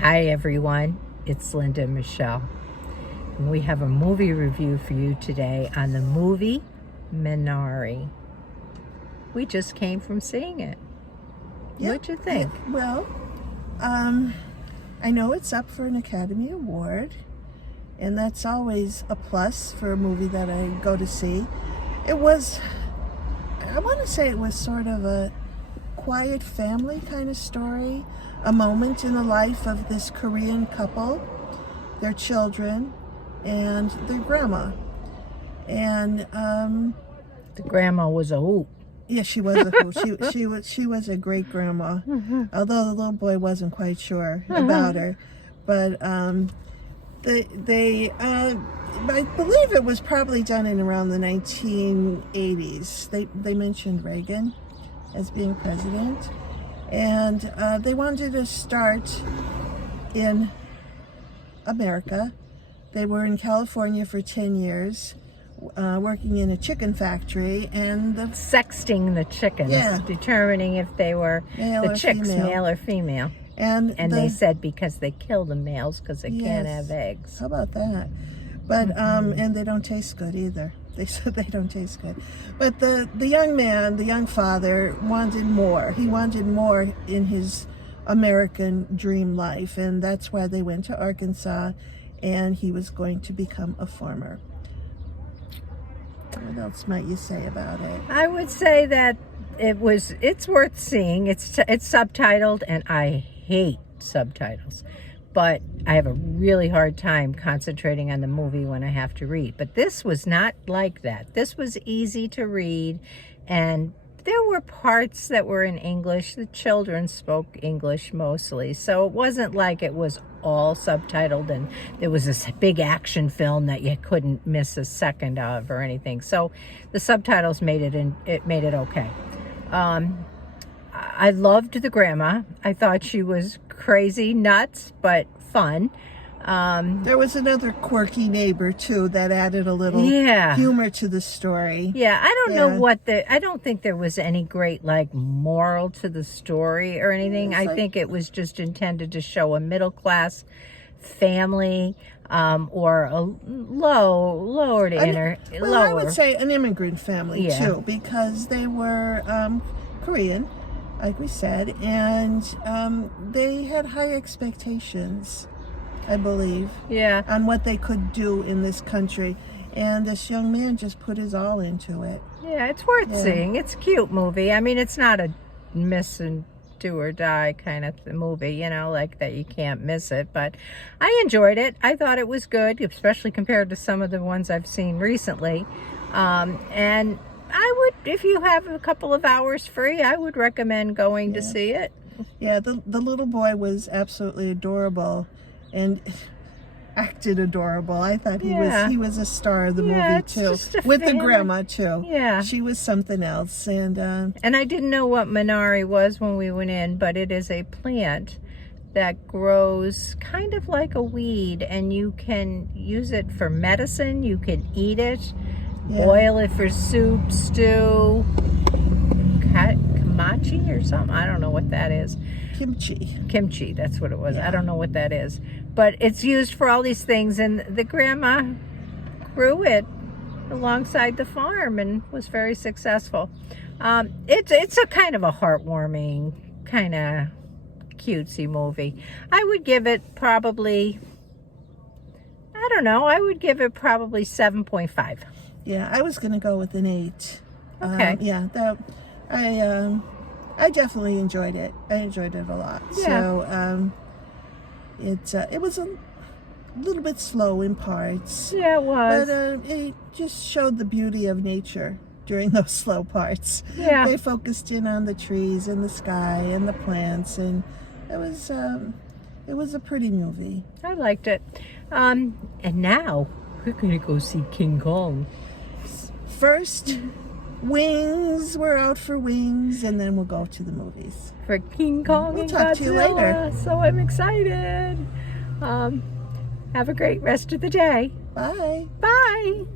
Hi everyone, it's Linda and Michelle. And we have a movie review for you today on the movie Minari. We just came from seeing it. Yep. What'd you think? Well, I know it's up for an Academy Award, and that's always a plus for a movie that I go to see. I want to say it was sort of a quiet family kind of story, a moment in the life of this Korean couple, their children, and their grandma. And The grandma was a hoot. yeah, she was a hoot. She was a great grandma, although the little boy wasn't quite sure about her. But I believe it was probably done in around the 1980s. They mentioned Reagan as being president, and they wanted to start in America. They were in California for 10 years, working in a chicken factory, and Sexting the chickens, determining if they were male or female. And they said because they kill the males because they can't have eggs. How about that? But and they don't taste good either. They said they don't taste good. But the young man, the young father, wanted more. He wanted more in his American dream life, and that's why they went to Arkansas, and he was going to become a farmer. What else might you say about it? I would say that it's worth seeing. It's subtitled, and I hate subtitles, but I have a really hard time concentrating on the movie when I have to read. But this was not like that. This was easy to read, and there were parts that were in English. The children spoke English mostly, so it wasn't like it was all subtitled and there was this big action film that you couldn't miss a second of or anything. So the subtitles made it okay. I loved the grandma. I thought she was crazy, nuts, but fun. There was another quirky neighbor too that added a little humor to the story. Yeah, I don't know I don't think there was any great moral to the story or anything. I think it was just intended to show a middle class family, or a lower to inner. I would say an immigrant family too, because they were Korean, like we said, and they had high expectations, I believe, on what they could do in this country. And this young man just put his all into it. Yeah, it's worth seeing. It's a cute movie. I mean, it's not a miss and do or die kind of movie, like that you can't miss it. But I enjoyed it. I thought it was good, especially compared to some of the ones I've seen recently. And I would, if you have a couple of hours free, I would recommend going to see it. Yeah, the little boy was absolutely adorable and acted adorable. I thought he was a star of the movie too, with the grandma too. Yeah, she was something else. And I didn't know what Minari was when we went in, but it is a plant that grows kind of like a weed, and you can use it for medicine. You can eat it, boil it for soup, stew, kamachi or something. I don't know what that is. Kimchi, that's what it was. I don't know what that is, but it's used for all these things, and the grandma grew it alongside the farm and was very successful. It's a kind of a heartwarming, kind of cutesy movie. I would give it probably, I don't know, I would give it probably 7.5. Yeah, I was gonna go with an 8. Okay. I definitely enjoyed it. I enjoyed it a lot. Yeah. So it was a little bit slow in parts. Yeah, it was. But it just showed the beauty of nature during those slow parts. Yeah. They focused in on the trees and the sky and the plants, and it was a pretty movie. I liked it. And now we're gonna go see King Kong. First, Wings. We're out for Wings, and then we'll go to the movies. For King Kong we'll and talk Godzilla. to you later. So I'm excited. Have a great rest of the day. Bye. Bye.